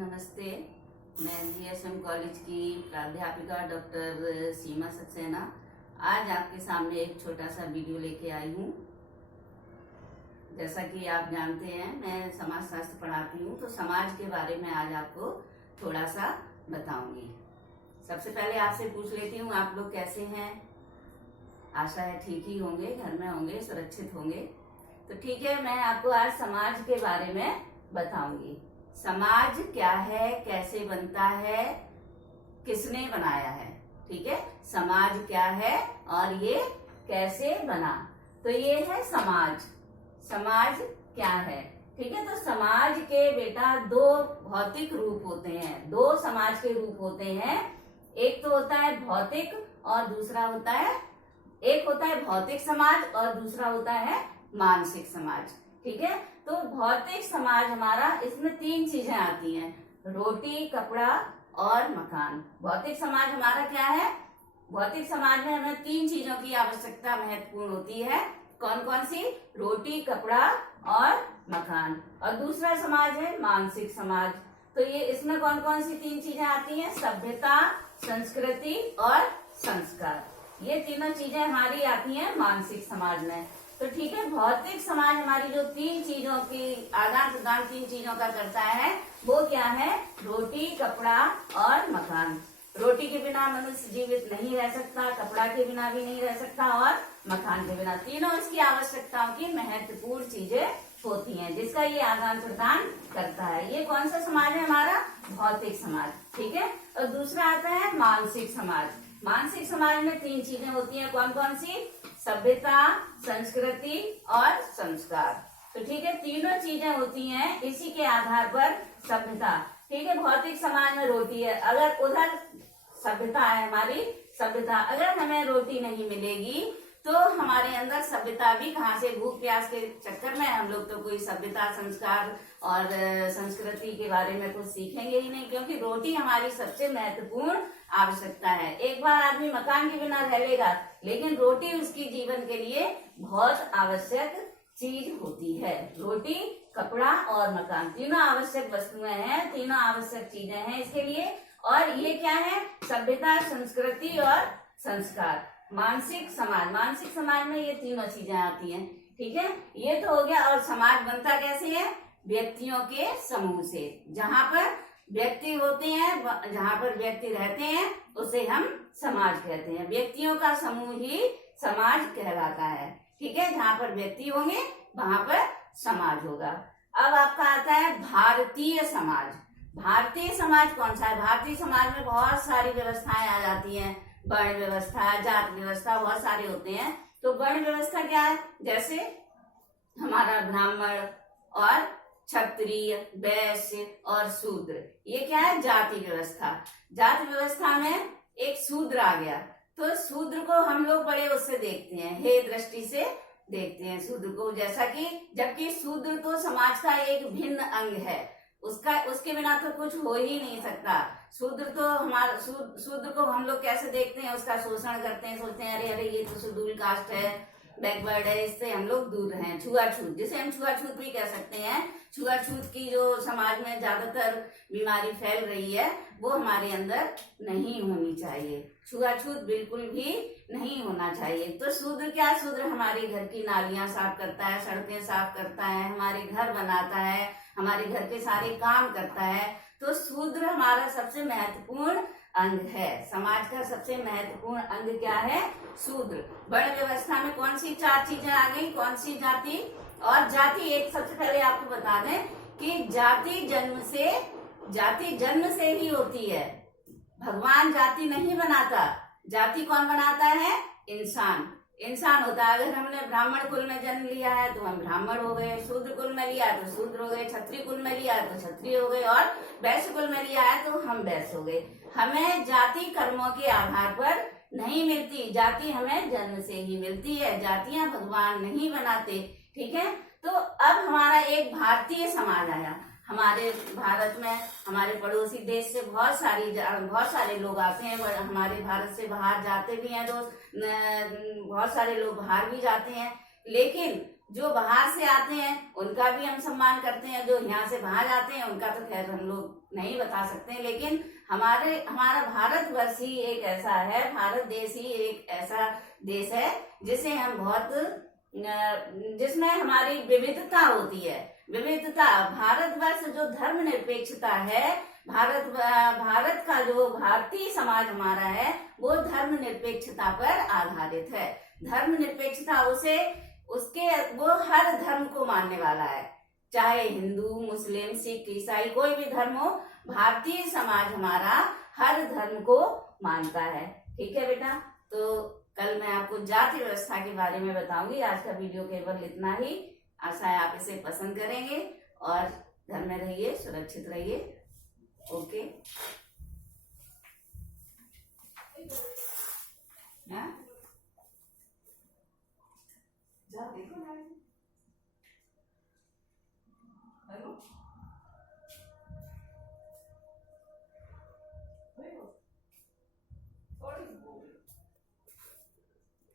नमस्ते। मैं GSM college की प्राध्यापिका डॉक्टर सीमा सक्सेना आज आपके सामने एक छोटा सा वीडियो लेके आई हूँ। जैसा कि आप जानते हैं मैं समाज शास्त्र पढ़ाती हूँ, तो समाज के बारे में आज आपको थोड़ा सा बताऊंगी। सबसे पहले आपसे पूछ लेती हूँ, आप लोग कैसे हैं? आशा है ठीक ही होंगे, घर में होंगे, सुरक्षित होंगे। तो ठीक है, मैं आपको आज समाज के बारे में बताऊंगी। समाज क्या है, कैसे बनता है, किसने बनाया है। ठीक है, समाज क्या है और ये कैसे बना। तो ये है समाज। समाज क्या है? ठीक है, तो समाज के बेटा दो भौतिक रूप होते हैं, दो समाज के रूप होते हैं। एक तो होता है भौतिक और दूसरा होता है, एक होता है भौतिक समाज और दूसरा होता है मानसिक समाज। ठीक है, तो भौतिक समाज हमारा, इसमें तीन चीजें आती हैं, रोटी, कपड़ा और मकान। भौतिक समाज हमारा क्या है? भौतिक समाज में हमें तीन चीजों की आवश्यकता महत्वपूर्ण होती है। कौन कौन सी? रोटी, कपड़ा और मकान। और दूसरा समाज है मानसिक समाज। तो ये इसमें कौन कौन सी तीन चीजें आती हैं? सभ्यता, संस्कृति और संस्कार। ये तीनों चीजें हमारी आती हैं मानसिक समाज में। तो ठीक है, भौतिक समाज हमारी जो तीन चीजों की आदान प्रदान तीन चीजों का करता है, वो क्या है? रोटी, कपड़ा और मकान। रोटी के बिना मनुष्य जीवित नहीं रह सकता, कपड़ा के बिना भी नहीं रह सकता और मकान के बिना। तीनों इसकी आवश्यकताओं की महत्वपूर्ण चीजें होती हैं, जिसका ये आदान प्रदान करता है। ये कौन सा समाज है हमारा? भौतिक समाज। ठीक है, और दूसरा आता है मानसिक समाज। मानसिक समाज में तीन चीजें होती हैं, कौन कौन सी? सभ्यता, संस्कृति और संस्कार। तो ठीक है, तीनों चीजें होती हैं, इसी के आधार पर सभ्यता। ठीक है, भौतिक समाज में रोटी है, अगर उधर सभ्यता है हमारी सभ्यता। अगर हमें रोटी नहीं मिलेगी तो हमारे अंदर सभ्यता भी कहाँ से? भूख प्यास के चक्कर में हम लोग तो कोई सभ्यता, संस्कार और संस्कृति के बारे में कुछ सीखेंगे ही नहीं, क्योंकि रोटी हमारी सबसे महत्वपूर्ण आवश्यकता है। एक बार आदमी मकान के बिना रह लेगा, लेकिन रोटी उसकी जीवन के लिए बहुत आवश्यक चीज होती है। रोटी, कपड़ा और मकान तीनों आवश्यक वस्तुएं हैं, तीनों आवश्यक चीजें हैं इसके लिए। और ये क्या है? सभ्यता, संस्कृति और संस्कार। मानसिक समाज, मानसिक समाज में ये तीनों चीजें आती हैं। ठीक है, ये तो हो गया। और समाज बनता कैसे है? व्यक्तियों के समूह से। जहाँ पर व्यक्ति होते हैं, जहाँ पर व्यक्ति रहते हैं, उसे हम समाज कहते हैं। व्यक्तियों का समूह ही समाज कहलाता है। ठीक है, जहाँ पर व्यक्ति होंगे वहां पर समाज होगा। अब आपका आता है भारतीय समाज। भारतीय समाज कौन सा है? भारतीय समाज में बहुत सारी व्यवस्थाएं आ जाती हैं, वर्ण व्यवस्था, जात व्यवस्था, बहुत सारे होते हैं। तो वर्ण व्यवस्था क्या है? जैसे हमारा ब्राह्मण और क्षत्रिय, वैश्य और शूद्र, ये क्या है? जाति व्यवस्था। जाति व्यवस्था में एक शूद्र आ गया, तो शूद्र को हम लोग बड़े उससे देखते हैं, हे दृष्टि से देखते हैं शूद्र को, जैसा कि जबकि शूद्र तो समाज का एक भिन्न अंग है, उसके बिना तो कुछ हो ही नहीं सकता। शूद्र तो हमारा, शूद्र को हम लोग कैसे देखते हैं? उसका शोषण करते हैं, सोचते हैं अरे अरे ये तो शेड्यूल कास्ट है, बैकवर्ड है, इससे हम लोग दूर रहें। छुआछूत, जिसे हम छुआछूत भी कह सकते हैं। छुआछूत की जो समाज में ज्यादातर बीमारी फैल रही है, वो हमारे अंदर नहीं होनी चाहिए। छुआछूत बिल्कुल भी नहीं होना चाहिए। तो शूद्र क्या? शूद्र हमारे घर की नालियां साफ करता है, सड़कें साफ करता है, हमारे घर बनाता है, हमारे घर के सारे काम करता है। तो शूद्र हमारा सबसे महत्वपूर्ण अंग है। समाज का सबसे महत्वपूर्ण अंग क्या है? शूद्र। वर्ण व्यवस्था में कौन सी चार चीजें आ गई? कौन सी? जाति और जाति। एक सबसे पहले आपको बता दें कि जाति जन्म से ही होती है। भगवान जाति नहीं बनाता, जाति कौन बनाता है? इंसान होता है। अगर हमने ब्राह्मण कुल में जन्म लिया है तो हम ब्राह्मण हो गए, शूद्र कुल में लिया तो शूद्र हो गए, क्षत्रिय कुल में लिया तो क्षत्रिय हो गए, और वैश्य कुल में लिया है तो हम वैश्य हो गए। हमें जाति कर्मों के आधार पर नहीं मिलती, जाति हमें जन्म से ही मिलती है। जातियां भगवान नहीं बनाते। ठीक है, तो अब हमारा एक भारतीय समाज आया। हमारे भारत में, हमारे पड़ोसी देश से बहुत सारे लोग आते हैं, हमारे भारत से बाहर जाते भी हैं दोस्त, बहुत सारे लोग बाहर भी जाते हैं। लेकिन जो बाहर से आते हैं उनका भी हम सम्मान करते हैं, जो यहाँ से बाहर आते हैं उनका तो खैर हम लोग नहीं बता सकते, लेकिन हमारा भारतवर्ष ही एक ऐसा है, भारत देश ही एक ऐसा देश है जिसे हम बहुत जिसमें हमारी विविधता होती है। विविधता, भारतवर्ष जो धर्मनिरपेक्षता है, भारत का जो भारतीय समाज हमारा है वो धर्मनिरपेक्षता पर आधारित है। धर्मनिरपेक्षता वो हर धर्म को मानने वाला है, चाहे हिंदू, मुस्लिम, सिख, ईसाई, कोई भी धर्म हो, भारतीय समाज हमारा हर धर्म को मानता है। ठीक है बेटा, तो कल मैं आपको जाति व्यवस्था के बारे में बताऊंगी। आज का वीडियो केवल इतना ही। आशा है आप इसे पसंद करेंगे और घर में रहिए, सुरक्षित रहिए। ओके, जा देखो ना। हेलो।